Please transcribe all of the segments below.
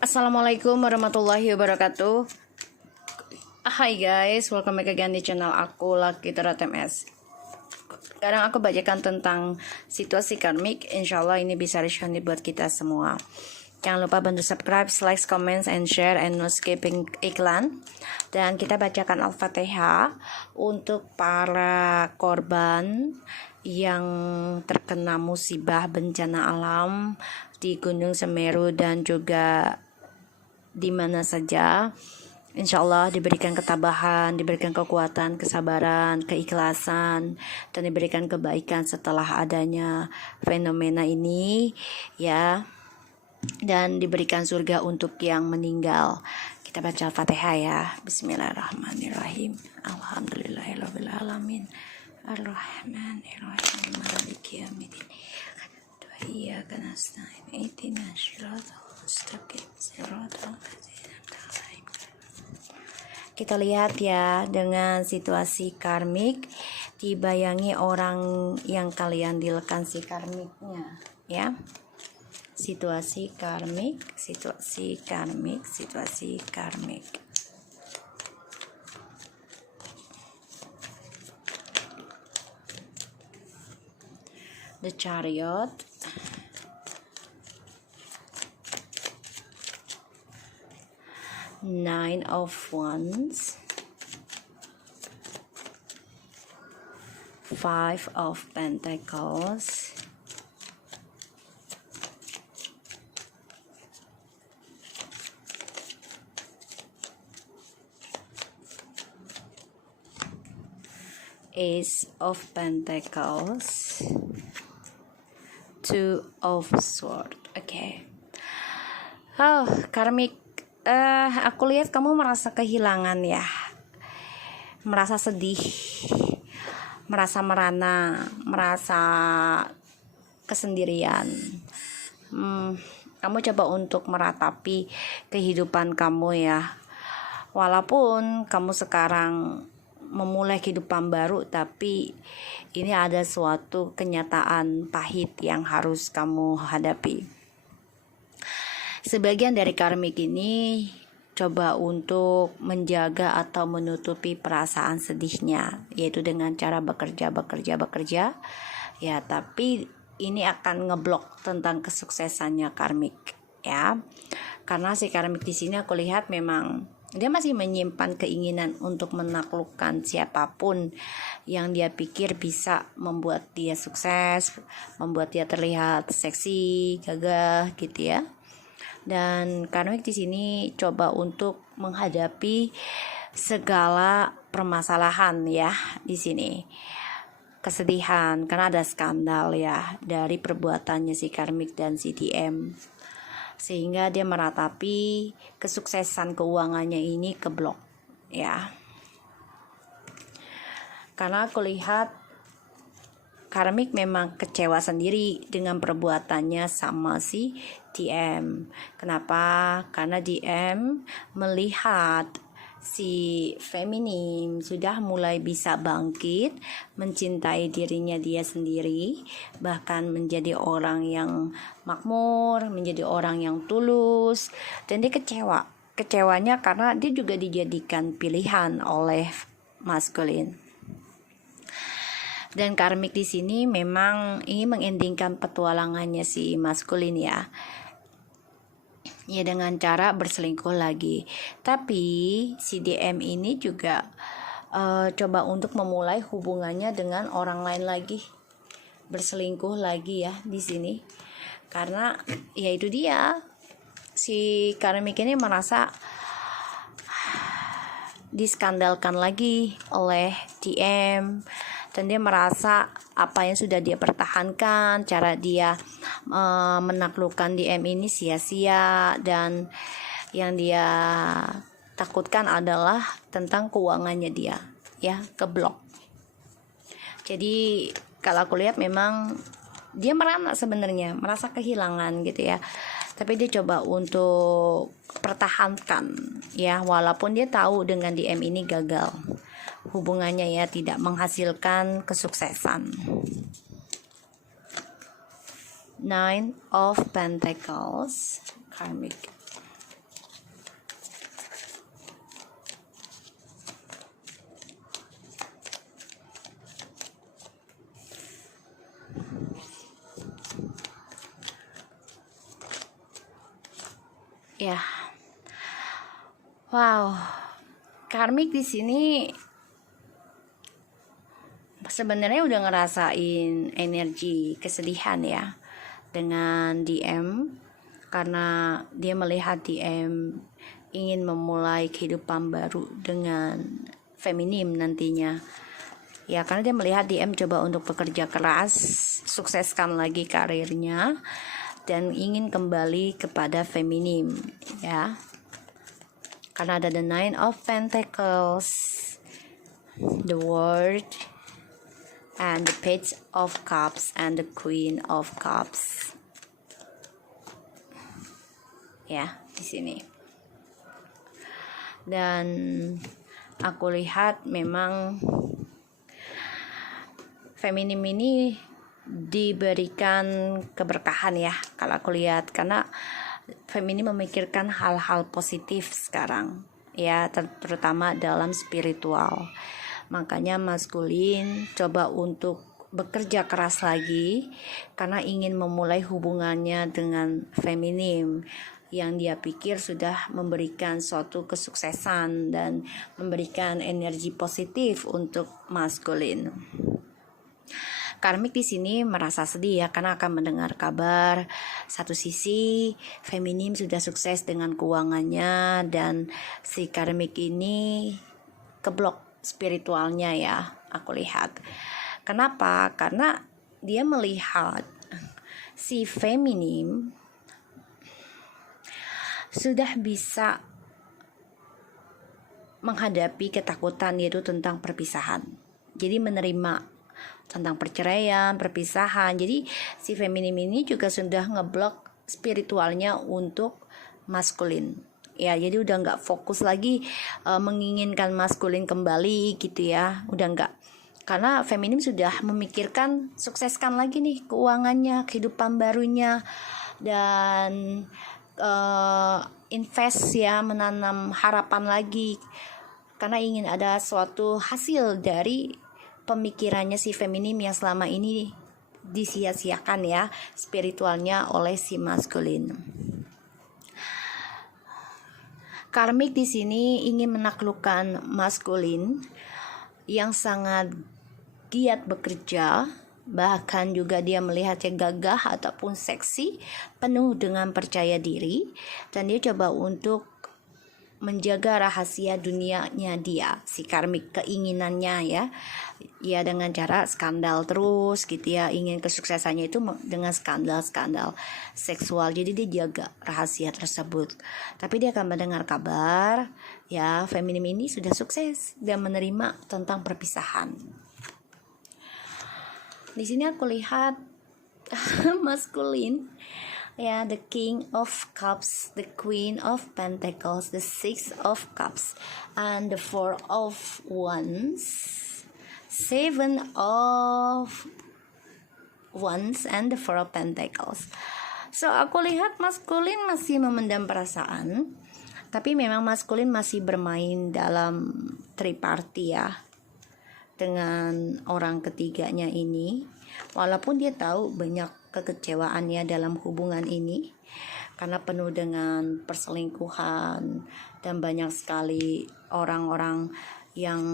Assalamualaikum warahmatullahi wabarakatuh. Hai guys, welcome back again di channel aku Lucky Tarot MS. Sekarang aku bacakan tentang situasi karmik. Insyaallah ini bisa resonate buat kita semua. Jangan lupa bantu subscribe, like, comment, and share, and no skipping iklan. Dan kita bacakan Al-Fatihah untuk para korban yang terkena musibah bencana alam di Gunung Semeru dan juga di mana saja. Insya Allah diberikan ketabahan, diberikan kekuatan, kesabaran, keikhlasan, dan diberikan kebaikan setelah adanya fenomena ini, ya. Dan diberikan surga untuk yang meninggal. Kita baca Al-Fatihah ya. Bismillahirrahmanirrahim. Alhamdulillahirabbil alamin. Ar-Rahmanir-Rahim. Maliki yaumiddin. Iyyaka nasta'in. Ihdinas siratal mustaqim. Siratal ladzina an'amta alaihim. Kita lihat ya, dengan situasi karmik dibayangi orang yang kalian dealkan si karmiknya, ya. Situasi karmik. The Chariot, Nine of Wands, Five of Pentacles, Ace of Pentacles, Two of Swords. Oke. Oh, karmik. Aku lihat kamu merasa kehilangan ya, merasa sedih, merasa merana, merasa kesendirian. Kamu coba untuk meratapi kehidupan kamu ya. Walaupun kamu sekarang memulai kehidupan baru, tapi ini ada suatu kenyataan pahit yang harus kamu hadapi. Sebagian dari karmik ini coba untuk menjaga atau menutupi perasaan sedihnya, yaitu dengan cara bekerja ya, tapi ini akan ngeblok tentang kesuksesannya karmik ya. Karena si karmik di sini aku lihat memang dia masih menyimpan keinginan untuk menaklukkan siapapun yang dia pikir bisa membuat dia sukses, membuat dia terlihat seksi, gagah gitu ya. Dan karmik di sini coba untuk menghadapi segala permasalahan ya di sini. Kesedihan karena ada skandal ya dari perbuatannya si karmik dan si DM. Sehingga dia meratapi kesuksesan keuangannya ini keblok ya. Karena aku lihat karmik memang kecewa sendiri dengan perbuatannya sama si DM. Kenapa? Karena DM melihat si feminim sudah mulai bisa bangkit, mencintai dirinya dia sendiri, bahkan menjadi orang yang makmur, menjadi orang yang tulus, dan dia kecewa. Kecewanya karena dia juga dijadikan pilihan oleh maskulin. Dan karmik di sini memang ingin mengendingkan petualangannya si maskulin ya. Ya dengan cara berselingkuh lagi. Tapi si DM ini juga coba untuk memulai hubungannya dengan orang lain lagi. Berselingkuh lagi ya di sini. Karena ya itu dia. Si karmik ini merasa diskandalkan lagi oleh DM. Dan dia merasa apa yang sudah dia pertahankan, cara dia menaklukkan DM ini sia-sia, dan yang dia takutkan adalah tentang keuangannya dia ya, keblok. Jadi kalau aku lihat memang dia merana sebenarnya, merasa kehilangan gitu ya. Tapi dia coba untuk pertahankan ya, walaupun dia tahu dengan DM ini gagal hubungannya ya, tidak menghasilkan kesuksesan. Nine of Pentacles, karmic. Wow, karmik di sini sebenarnya udah ngerasain energi kesedihan ya dengan DM, karena dia melihat DM ingin memulai kehidupan baru dengan feminim nantinya. Ya, karena dia melihat DM coba untuk bekerja keras, sukseskan lagi karirnya dan ingin kembali kepada feminim ya. Karena ada the Nine of Pentacles, the World, and the Page of Cups and the Queen of Cups. Ya, di sini. Dan aku lihat memang feminim ini diberikan keberkahan ya kalau aku lihat, karena feminim memikirkan hal-hal positif sekarang ya, terutama dalam spiritual. Makanya maskulin coba untuk bekerja keras lagi karena ingin memulai hubungannya dengan feminim yang dia pikir sudah memberikan suatu kesuksesan dan memberikan energi positif untuk maskulin. Karmik di sini merasa sedih ya, karena akan mendengar kabar satu sisi feminim sudah sukses dengan keuangannya dan si karmik ini keblok spiritualnya ya, aku lihat. Kenapa? Karena dia melihat si feminim sudah bisa menghadapi ketakutan, yaitu tentang perpisahan. Jadi menerima tentang perceraian, perpisahan. Jadi si feminim ini juga sudah ngeblok spiritualnya untuk maskulin. Ya, jadi udah nggak fokus lagi menginginkan maskulin kembali gitu ya. Udah nggak. Karena feminim sudah memikirkan sukseskan lagi nih keuangannya, kehidupan barunya, dan invest ya, menanam harapan lagi. Karena ingin ada suatu hasil dari pemikirannya si feminim yang selama ini disia-siakan ya spiritualnya oleh si maskulin. Karmik di sini ingin menaklukkan maskulin yang sangat giat bekerja, bahkan juga dia melihatnya gagah ataupun seksi, penuh dengan percaya diri, dan dia coba untuk menjaga rahasia dunianya dia, si karmik keinginannya ya dengan cara skandal terus gitu ya, ingin kesuksesannya itu dengan skandal seksual. Jadi dia jaga rahasia tersebut, tapi dia akan mendengar kabar ya feminim ini sudah sukses dan menerima tentang perpisahan. Di sini aku lihat maskulin ya, the King of Cups, the Queen of Pentacles, the Six of Cups, and the Four of Wands, Seven of Wands, and the Four of Pentacles. So aku lihat maskulin masih memendam perasaan, tapi memang maskulin masih bermain dalam triparty ya dengan orang ketiganya ini, walaupun dia tahu banyak kekecewaannya dalam hubungan ini karena penuh dengan perselingkuhan dan banyak sekali orang-orang yang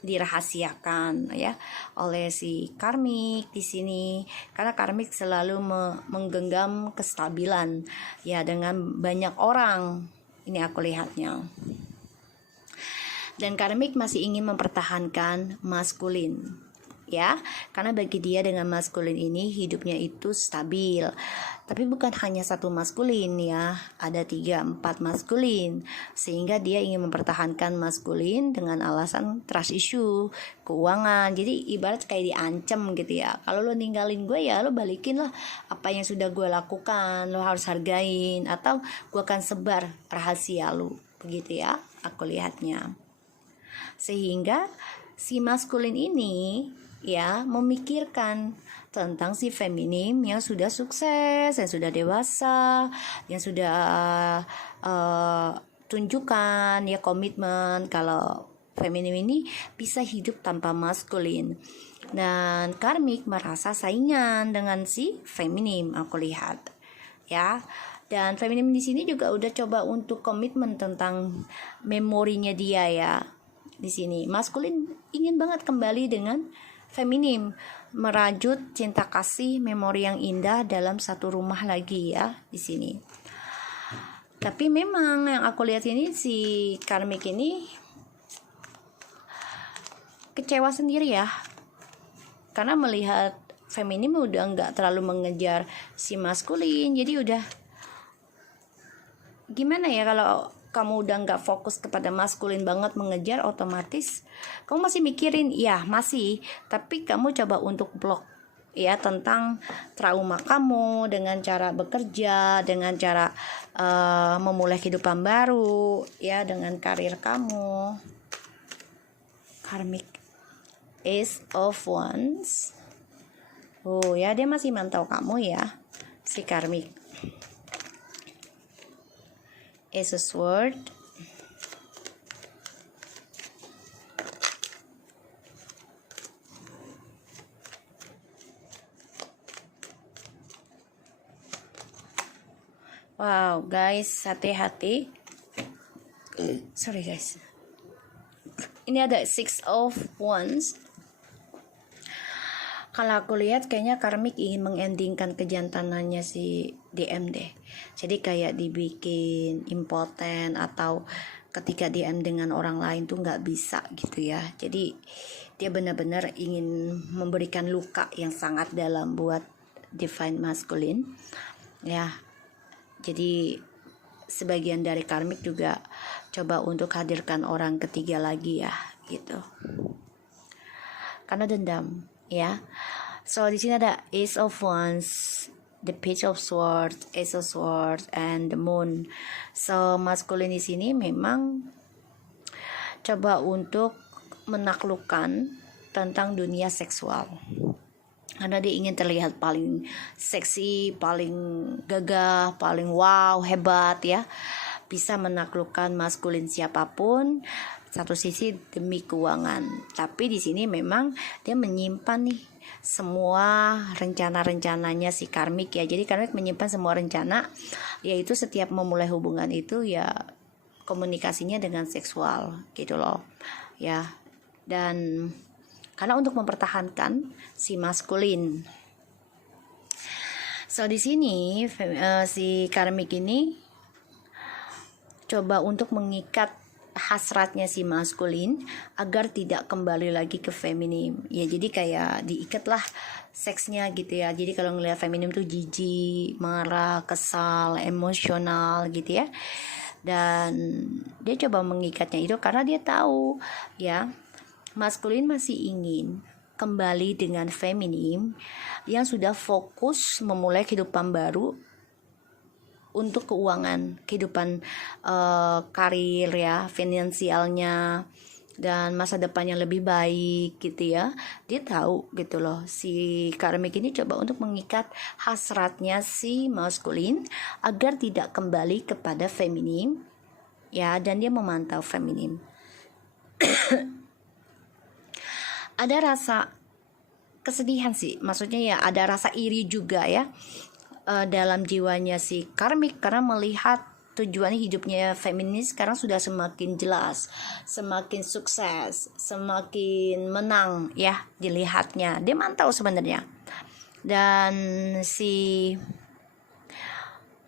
dirahasiakan ya oleh si karmik di sini, karena karmik selalu menggenggam kestabilan ya dengan banyak orang, ini aku lihatnya. Dan karmik masih ingin mempertahankan maskulin ya, karena bagi dia dengan maskulin ini hidupnya itu stabil. Tapi bukan hanya satu maskulin ya, ada 3-4 maskulin, sehingga dia ingin mempertahankan maskulin dengan alasan trust issue, keuangan. Jadi ibarat kayak diancam gitu ya, kalau lo ninggalin gue ya lo balikin lah apa yang sudah gue lakukan, lo harus hargain, atau gue akan sebar rahasia lo, begitu ya aku lihatnya. Sehingga si maskulin ini ya memikirkan tentang si feminim yang sudah sukses, yang sudah dewasa, yang sudah tunjukkan ya komitmen kalau feminim ini bisa hidup tanpa maskulin. Dan karmik merasa saingan dengan si feminim, aku lihat ya. Dan feminim di sini juga udah coba untuk komitmen tentang memorinya dia ya. Di sini maskulin ingin banget kembali dengan feminim, merajut cinta kasih, memori yang indah dalam satu rumah lagi ya di sini. Tapi memang yang aku lihat ini si karmik ini kecewa sendiri ya, karena melihat feminim udah nggak terlalu mengejar si maskulin. Jadi udah gimana ya, kalau kamu udah nggak fokus kepada maskulin banget mengejar, otomatis kamu masih mikirin ya masih, tapi kamu coba untuk blok ya tentang trauma kamu dengan cara bekerja, dengan cara memulai kehidupan baru ya, dengan karir kamu. Karmic Ace of Wands. Oh ya, dia masih mantau kamu ya si karmic. Ace of Swords. Wow guys, hati-hati. Sorry guys. Ini ada Six of Wands. Kalau aku lihat kayaknya karmik ingin mengendingkan kejantanannya si DM deh. Jadi kayak dibikin impoten, atau ketika DM dengan orang lain tuh nggak bisa gitu ya. Jadi dia benar-benar ingin memberikan luka yang sangat dalam buat divine masculine ya. Jadi sebagian dari karmik juga coba untuk hadirkan orang ketiga lagi ya gitu, karena dendam ya. So di sini ada Ace of Wands, the Page of Swords, Ace of Swords, and the Moon. So maskulin di sini memang coba untuk menaklukkan tentang dunia seksual, karena dia ingin terlihat paling seksi, paling gagah, paling wow, hebat ya, bisa menaklukkan maskulin siapapun. Satu sisi demi keuangan, tapi di sini memang dia menyimpan nih semua rencana-rencananya si karmik ya. Jadi karmik menyimpan semua rencana, yaitu setiap memulai hubungan itu ya komunikasinya dengan seksual gitu loh ya. Dan karena untuk mempertahankan si maskulin. So di sini si karmik ini coba untuk mengikat hasratnya si maskulin agar tidak kembali lagi ke feminim ya. Jadi kayak diikatlah seksnya gitu ya. Jadi kalau ngelihat feminim tuh jijik, marah, kesal, emosional gitu ya. Dan dia coba mengikatnya itu karena dia tahu ya maskulin masih ingin kembali dengan feminim yang sudah fokus memulai kehidupan baru untuk keuangan, kehidupan karir ya, finansialnya, dan masa depan yang lebih baik gitu ya. Dia tahu gitu loh, si karmik ini coba untuk mengikat hasratnya si maskulin agar tidak kembali kepada feminim ya, dan dia memantau feminim. Ada rasa kesedihan sih, maksudnya ya ada rasa iri juga ya dalam jiwanya si karmik, karena melihat tujuan hidupnya feminis sekarang sudah semakin jelas, semakin sukses, semakin menang ya dilihatnya. Dia mantau sebenarnya. Dan si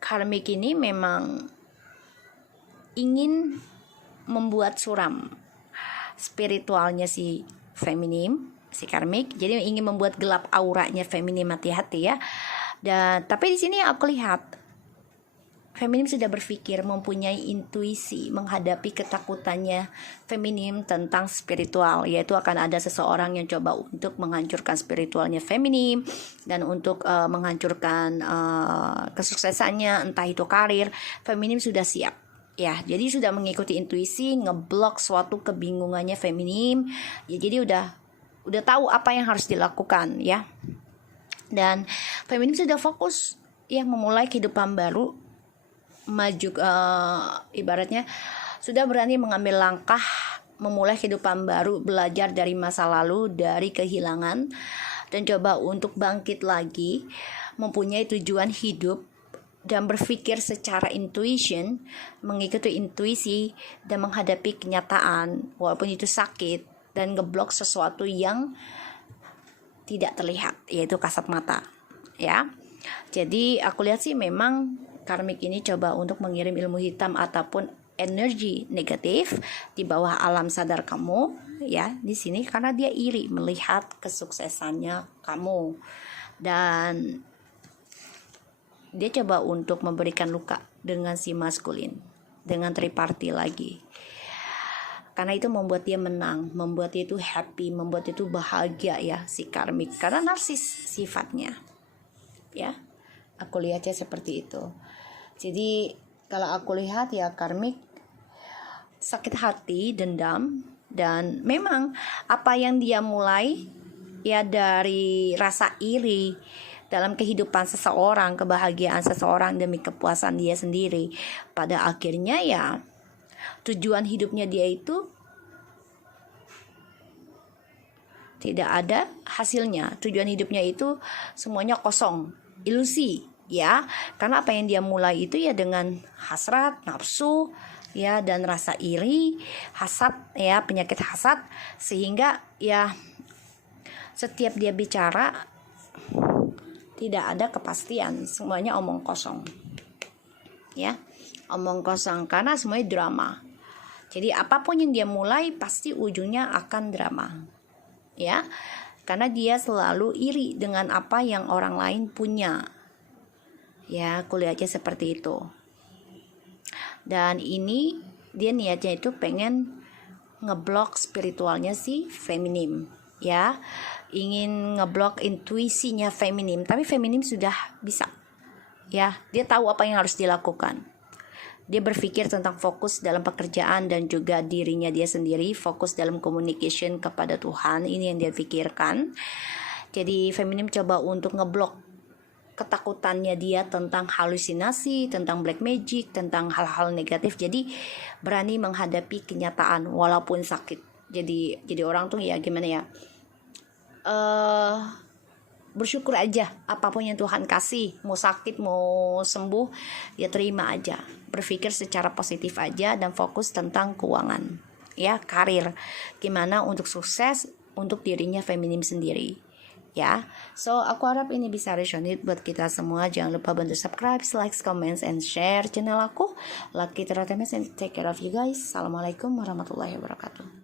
karmik ini memang ingin membuat suram spiritualnya si feminim, si karmik. Jadi ingin membuat gelap auranya feminim, hati-hati ya. Dan tapi di sini aku lihat feminim sudah berpikir, mempunyai intuisi menghadapi ketakutannya feminim tentang spiritual, yaitu akan ada seseorang yang coba untuk menghancurkan spiritualnya feminim dan untuk menghancurkan kesuksesannya, entah itu karir. Feminim sudah siap ya, jadi sudah mengikuti intuisi, ngeblok suatu kebingungannya feminim ya. Jadi udah tahu apa yang harus dilakukan ya. Dan feminim sudah fokus ya memulai kehidupan baru, maju ibaratnya sudah berani mengambil langkah memulai kehidupan baru, belajar dari masa lalu, dari kehilangan, dan coba untuk bangkit lagi, mempunyai tujuan hidup dan berpikir secara intuition, mengikuti intuisi dan menghadapi kenyataan walaupun itu sakit, dan ngeblok sesuatu yang tidak terlihat, yaitu kasat mata, ya. Jadi aku lihat sih memang karmik ini coba untuk mengirim ilmu hitam ataupun energi negatif di bawah alam sadar kamu, ya, di sini karena dia iri melihat kesuksesannya kamu, dan dia coba untuk memberikan luka dengan si maskulin, dengan triparti lagi. Karena itu membuat dia menang, membuat dia itu happy, membuat dia itu bahagia, ya, si karmik. Karena narsis sifatnya, ya. Aku lihatnya seperti itu. Jadi kalau aku lihat ya karmik sakit hati, dendam, dan memang apa yang dia mulai ya dari rasa iri dalam kehidupan seseorang, kebahagiaan seseorang demi kepuasan dia sendiri, pada akhirnya ya tujuan hidupnya dia itu tidak ada hasilnya. Tujuan hidupnya itu semuanya kosong, ilusi, ya. Karena apa yang dia mulai itu ya dengan hasrat, nafsu, ya, dan rasa iri, hasad, ya, penyakit hasad, sehingga ya setiap dia bicara tidak ada kepastian, semuanya omong kosong, ya, omong kosong karena semuanya drama. Jadi apapun yang dia mulai pasti ujungnya akan drama, ya, karena dia selalu iri dengan apa yang orang lain punya, ya, kulihatnya seperti itu. Dan ini dia niatnya itu pengen ngeblok spiritualnya si feminim, ya, ingin ngeblok intuisinya feminim, tapi feminim sudah bisa, ya, dia tahu apa yang harus dilakukan. Dia berpikir tentang fokus dalam pekerjaan dan juga dirinya dia sendiri, fokus dalam communication kepada Tuhan, ini yang dia pikirkan. Jadi feminim coba untuk ngeblok ketakutannya dia tentang halusinasi, tentang black magic, tentang hal-hal negatif. Jadi berani menghadapi kenyataan walaupun sakit. Jadi orang tuh ya gimana ya, bersyukur aja apapun yang Tuhan kasih, mau sakit mau sembuh ya terima aja, berpikir secara positif aja dan fokus tentang keuangan, ya, karir, gimana untuk sukses untuk dirinya feminim sendiri, ya. So aku harap ini bisa resonate buat kita semua. Jangan lupa bantu subscribe, like, comments, and share channel aku Lucky Tera TMS, and take care of you guys. Assalamualaikum warahmatullahi wabarakatuh.